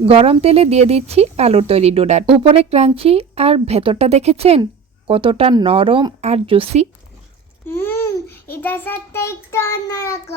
গরম তেলে দিয়ে দিচ্ছি আলুর তৈরি ডোনাট। উপরে ক্রাঞ্চি আর ভেতরটা দেখেছেন কতটা নরম আর জুসি।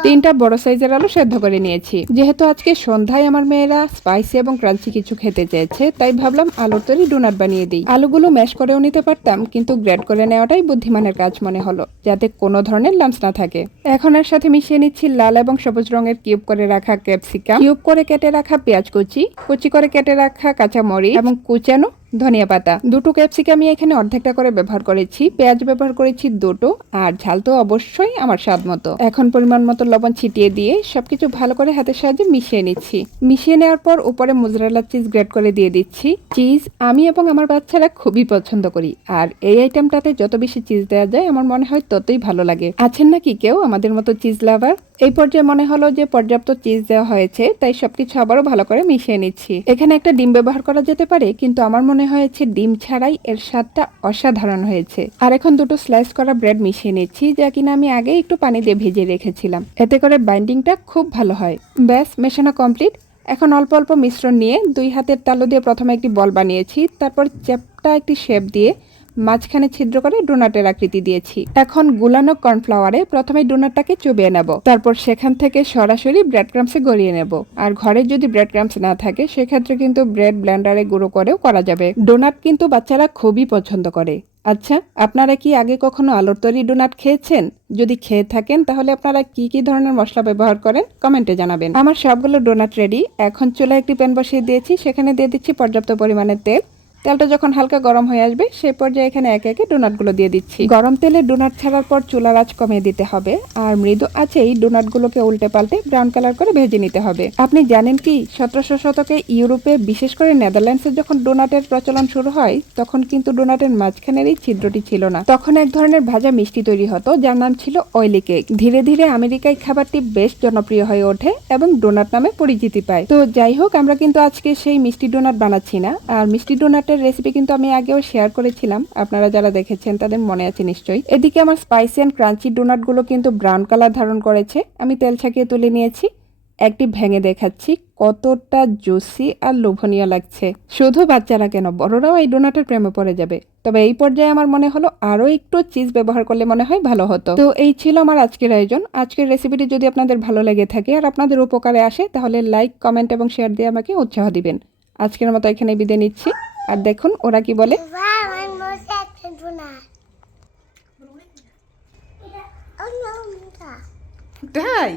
তিনটা বড় সাইজের আলু সেদ্ধ করে নিয়েছি। যেহেতু আজকে সন্ধ্যায় আমার মেয়েরা স্পাইসি এবং ক্রাঞ্চি কিছু খেতে চেয়েছে, তাই ভাবলাম আলুর তৈরি ডোনাট বানিয়ে দিই। আলুগুলো ম্যাশ করেও নিতে পারতাম, কিন্তু গ্রেড করে নেওয়াটাই বুদ্ধিমানের কাজ মনে হলো, যাতে কোনো ধরনের লাঞ্চ না থাকে। এখন এর সাথে মিশিয়ে নিচ্ছি লাল এবং সবুজ রঙের কিউব করে রাখা ক্যাপসিকাম, কিউব করে কেটে রাখা পেঁয়াজ কুচি, কুচি করে কেটে রাখা কাঁচা মরিচ এবং কুচানো ধনিয়া পাতা। দুটো ক্যাপসিকাম আমি এখানে অর্ধেকটা করে ব্যবহার করেছি, পেঁয়াজ ব্যবহার করেছি দুটো, আর ঝাল তো অবশ্যই আমার স্বাদ মতো। এখন পরিমাণ মতো লবণ ছিটিয়ে দিয়ে সবকিছু ভালো করে হাতের সাহায্যে মিশিয়ে নিচ্ছি। মিশিয়ে নেওয়ার পর উপরে মোজারেলা চিজ গ্রেট করে দিয়ে দিচ্ছি। চিজ আমি এবং আমার বাচ্চারা খুবই পছন্দ করি, আর এই আইটেমটাতে যত বেশি চিজ দেওয়া যায় আমার মনে হয় ততই ভালো লাগে। আছেন নাকি কেউ আমাদের মতো চিজ লাভার? এই পর্যায়ে মনে হলো যে পর্যাপ্ত চিজ দেওয়া হয়েছে, তাই সবকিছু আবারও ভালো করে মিশিয়ে নিচ্ছি। এখানে একটা ডিম ব্যবহার করা যেতে পারে, কিন্তু আমার মনে হয়েছে ডিম ছাড়াই এর স্বাদটা অসাধারণ হয়েছে। আর এখন দুটো স্লাইস করা ব্রেড মিশিয়ে নিচ্ছি, যা কিনা আমি আগে একটু পানি দিয়ে ভিজিয়ে রেখেছিলাম। এতে করে বাইন্ডিংটা খুব ভালো হয়। ব্যাস, মেশানো কমপ্লিট। এখন অল্প অল্প মিশ্রণ নিয়ে দুই হাতের তালু দিয়ে প্রথমে একটি বল বানিয়েছি, তারপর চ্যাপ্টা একটি শেপ দিয়ে মাঝখানে ছিদ্র করে ডোনাটের আকৃতি দিয়েছি। এখন গুলানো কর্নফ্লাওয়ারে প্রথমে ডোনাটটাকে চুবিয়ে নেব, তারপর সেখান থেকে সরাসরি ব্রেড ক্রামসে গড়িয়ে নেব। আর ঘরে যদি ব্রেড ক্রামস না থাকে, সেক্ষেত্রে কিন্তু ব্রেড ব্লেন্ডারে গুঁড়ো করেও করা যাবে। ডোনাট কিন্তু বাচ্চারা খুবই পছন্দ করে। আচ্ছা, আপনারা কি আগে কখনো আলুর তৈরি ডোনাট খেয়েছেন? যদি খেয়ে থাকেন তাহলে আপনারা কি কি ধরনের মশলা ব্যবহার করেন কমেন্টে জানাবেন। আমার সবগুলো ডোনাট রেডি। এখন চুলায় একটি প্যান বসিয়ে দিয়েছি, সেখানে দিয়ে দিচ্ছি পর্যাপ্ত পরিমাণে তেল। তেলটা যখন হালকা গরম হয়ে আসবে, সেই পর্যায়ে এখানে একে একে ডোনাটগুলো দিয়ে দিচ্ছি। গরম তেলে ডোনাট ছাড়ার পর চুলার আঁচ কমিয়ে দিতে হবে, আর মৃদু আঁচেই ডোনাটগুলোকে উল্টে পাল্টে ব্রাউন কালার করে ভেজে নিতে হবে। আপনি জানেন কি, 1700 শতকে ইউরোপে, বিশেষ করে নেদারল্যান্ডসে যখন ডোনাটের প্রচলন শুরু হয়, তখন কিন্তু ডোনাটের মাঝখানের এই ছিদ্রটি ছিল না। তখন এক ধরনের ভাজা মিষ্টি তৈরি হতো, যার নাম ছিল অয়েলি কেক। ধীরে ধীরে আমেরিকায় খাবারটি বেশ জনপ্রিয় হয়ে ওঠে এবং ডোনাট নামে পরিচিতি পায়। তো যাই হোক, আমরা কিন্তু আজকে সেই মিষ্টি ডোনাট বানাচ্ছি না। আর মিষ্টি ডোনাট রেসিপি কিন্তু আমি আগেও শেয়ার করেছিলাম, আপনারা যারা দেখেছেন তাদের মনে আছে নিশ্চয়ই। এদিকে আমার স্পাইসি এন্ড ক্রাঞ্চি ডোনাট গুলো কিন্তু ব্রাউন কালার ধারণ করেছে। আমি তেল ছাকিয়ে তুলে নিয়েছি। একটি ভেঙে দেখাচ্ছি কতটা জুসি আর লোভনীয় লাগছে। শুধু বাচ্চারা কেন, বড়রাও এই ডোনাটের প্রেমে পড়ে যাবে। তবে এই পর্যায়ে আমার মনে হলো আরো একটু চিজ ব্যবহার করলে মনে হয় ভালো হতো। তো এই ছিল আমার আজকের আয়োজন। আজকের রেসিপিটি যদি আপনাদের ভালো লেগে থাকে আর আপনাদের উপকারে আসে, তাহলে লাইক, কমেন্ট এবং শেয়ার দিয়ে আমাকে উৎসাহ দিবেন। আজকের মতো এখানে বিদায় নিচ্ছি। আর দেখুন ওরা কি বলে। তাই